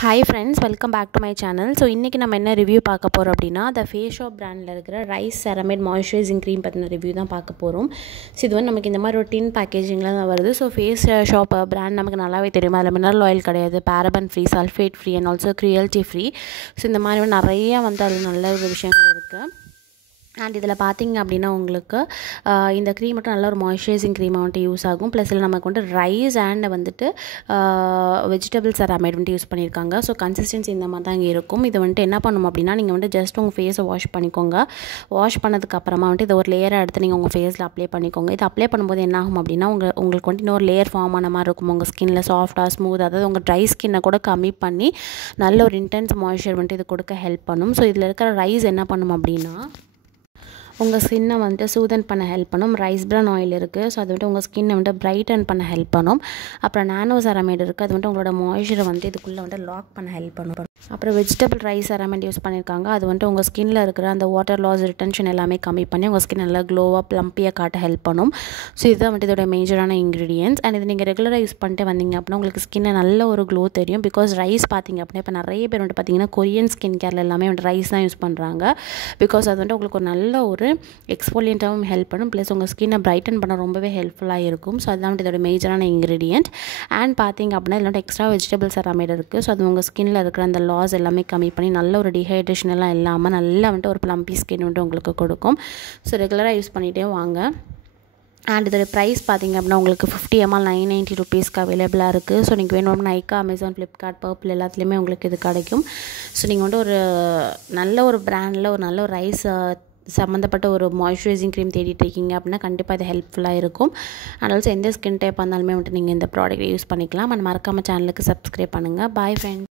Hi friends, welcome back to my channel. So இன்னைக்கு நம்ம என்ன ரிவ்யூ பார்க்க போறோம் அப்படினா the Face Shop brandல இருக்கிற ரைஸ் செரமைட் மாய்ஸ்சரைசிங் க்ரீம் பத்தின ரிவ்யூ தான் பார்க்க போறோம். சோ இது வந்து நமக்கு இந்த மாதிரி ஒரு டின் பேக்கேஜிங்ல தான் வருது. சோ Face Shop brand நமக்கு நல்லாவே தெரியும். அதுல மினரல் ஆயில் கிடையாது, paraben free, sulfate free and also cruelty free. So இந்த மாதிரி நிறைய வந்து அதுல நல்ல விஷயங்கள் இருக்கு. அண்ட் இதில் பார்த்தீங்க அப்படின்னா உங்களுக்கு இந்த க்ரீம் மட்டும் நல்ல ஒரு மாய்ஸ்சரைசிங் க்ரீமாக வந்துட்டு யூஸ் ஆகும். ப்ளஸ் இதில் நமக்கு வந்துட்டு ரைஸ் அண்ட் வந்துட்டு வெஜிடபிள் செராமைட் வந்துட்டு யூஸ் பண்ணியிருக்காங்க. ஸோ கன்சிஸ்டன்சி இந்த மாதிரி தான் இங்கே இருக்கும். இது வந்துட்டு என்ன பண்ணணும் அப்படின்னா நீங்கள் வந்துட்டு ஜஸ்ட் உங்கள் ஃபேஸை வாஷ் பண்ணிக்கோங்க. வாஷ் பண்ணதுக்கப்புறமா வந்துட்டு இதை ஒரு லேயரை எடுத்து நீங்கள் உங்கள் ஃபேஸில் அப்ளை பண்ணிக்கோங்க. இது அப்ளை பண்ணும்போது என்ன ஆகும் அப்படின்னா உங்களுக்கு வந்துட்டு இன்னொரு லேயர் ஃபார்ம் ஆன மாதிரி இருக்கும். உங்கள் ஸ்கின்னில் சாஃப்டாக ஸ்மூத், அதாவது உங்கள் ட்ரை ஸ்கின்னை கூட கம்மி பண்ணி நல்ல ஒரு இன்டென்ஸ் மாய்ஸ்சர் வந்துட்டு இது கொடுக்க ஹெல்ப் பண்ணும். ஸோ இதில் இருக்கிற ரைஸ் என்ன பண்ணும் அப்படின்னா உங்கள் ஸ்கின்னை வந்துட்டு சூதன் பண்ண ஹெல்ப் பண்ணும். ரைஸ் பிரான் ஆயில் இருக்குது. ஸோ அது வந்துட்டு உங்கள் ஸ்கின்னை வந்துட்டு பிரைட்டன் பண்ண ஹெல்ப் பண்ணும். அப்புறம் நானோ செராமைட் இருக்குது. அது வந்துட்டு உங்களோட மாய்ஸ்சரை வந்துட்டு இதுக்குள்ளே வந்துட்டு லாக் பண்ண ஹெல்ப் பண்ணும். அப்புறம் வெஜிடபிள் ரைஸ் செராமைட் யூஸ் பண்ணியிருக்காங்க. அது வந்துட்டு உங்கள் ஸ்கின்னில் இருக்கிற அந்த வாட்டர் லாஸ், ரிட்டன்ஷன் எல்லாமே கம்மி பண்ணி உங்கள் ஸ்கின் நல்லா க்ளோவாக ப்ளம்பியாக காட்ட ஹெல்ப் பண்ணும். ஸோ இதுதான் வந்துட்டு இதோட மேஜரான இன்க்ரீடியன்ஸ். அண்ட் இது நீங்கள் ரெகுலராக யூஸ் பண்ணிட்டு வந்தீங்க அப்படின்னா உங்களுக்கு ஸ்கின்னை நல்ல ஒரு க்ளோ தெரியும். பிகாஸ் ரைஸ் பார்த்தீங்க அப்படின்னா இப்போ நிறைய பேர் வந்துட்டு பார்த்தீங்கன்னா கொரியன் ஸ்கின் கேரில் எல்லாமே வந்துட்டு ரைஸ் தான் யூஸ் பண்ணுறாங்க. பிகாஸ் அது வந்துட்டு உங்களுக்கு ஒரு நல்ல ஒரு எக்ஸ்ஃபோலியண்ட்டாகவும் ஹெல்ப் பண்ணும். ப்ளஸ் உங்கள் ஸ்கின்னை பிரைட்டன் பண்ண ரொம்பவே ஹெல்ப்ஃபுல்லாக இருக்கும். ஸோ அதுதான் வந்துட்டு இதோட மேஜரான இன்க்ரீடியன்ட். அண்ட் பார்த்தீங்க அப்படின்னா இதில் எக்ஸ்ட்ரா வெஜிடபிள் செராமைட் இருக்குது. ஸோ அது உங்கள் ஸ்கின்னில் இருக்கிற அந்த லாஸ் எல்லாமே கம்மி பண்ணி நல்ல ஒரு டீஹைட்ரேஷன் எல்லாம் இல்லாமல் நல்லா வந்துட்டு ஒரு ப்ளம்பி ஸ்கின் வந்துட்டு உங்களுக்கு கொடுக்கும். ஸோ ரெகுலராக யூஸ் பண்ணிகிட்டே வாங்க. அண்ட் இதோட ப்ரைஸ் பார்த்திங்க அப்படின்னா உங்களுக்கு 50 ml 990 rupeesக்கு அவைலபிளாக இருக்குது. ஸோ நீங்கள் வேணும் அப்படின்னா நைக்கா, அமேசான், ஃப்ளிப்கார்ட், பர்பிள் எல்லாத்துலேயுமே உங்களுக்கு இது கிடைக்கும். ஸோ நீங்கள் வந்துட்டு ஒரு நல்ல ஒரு பிராண்டில் ஒரு நல்ல ஒரு ரைஸ் சம்மந்தப்பட்ட ஒரு மாய்ஸ்சரைசிங் க்ரீம் தேடிட்டு இருக்கீங்க அப்படின்னா கண்டிப்பாக இது ஹெல்ப்ஃபுல்லாக இருக்கும். அண்ட் ஆல்சோ எந்த ஸ்கின் டைப் இருந்தாலுமே வந்துட்டு நீங்கள் இந்த ப்ராடக்ட் யூஸ் பண்ணிக்கலாம். அண்ட் மறக்காமல் சேனலுக்கு சப்ஸ்கிரைப் பண்ணுங்கள். Bye friends.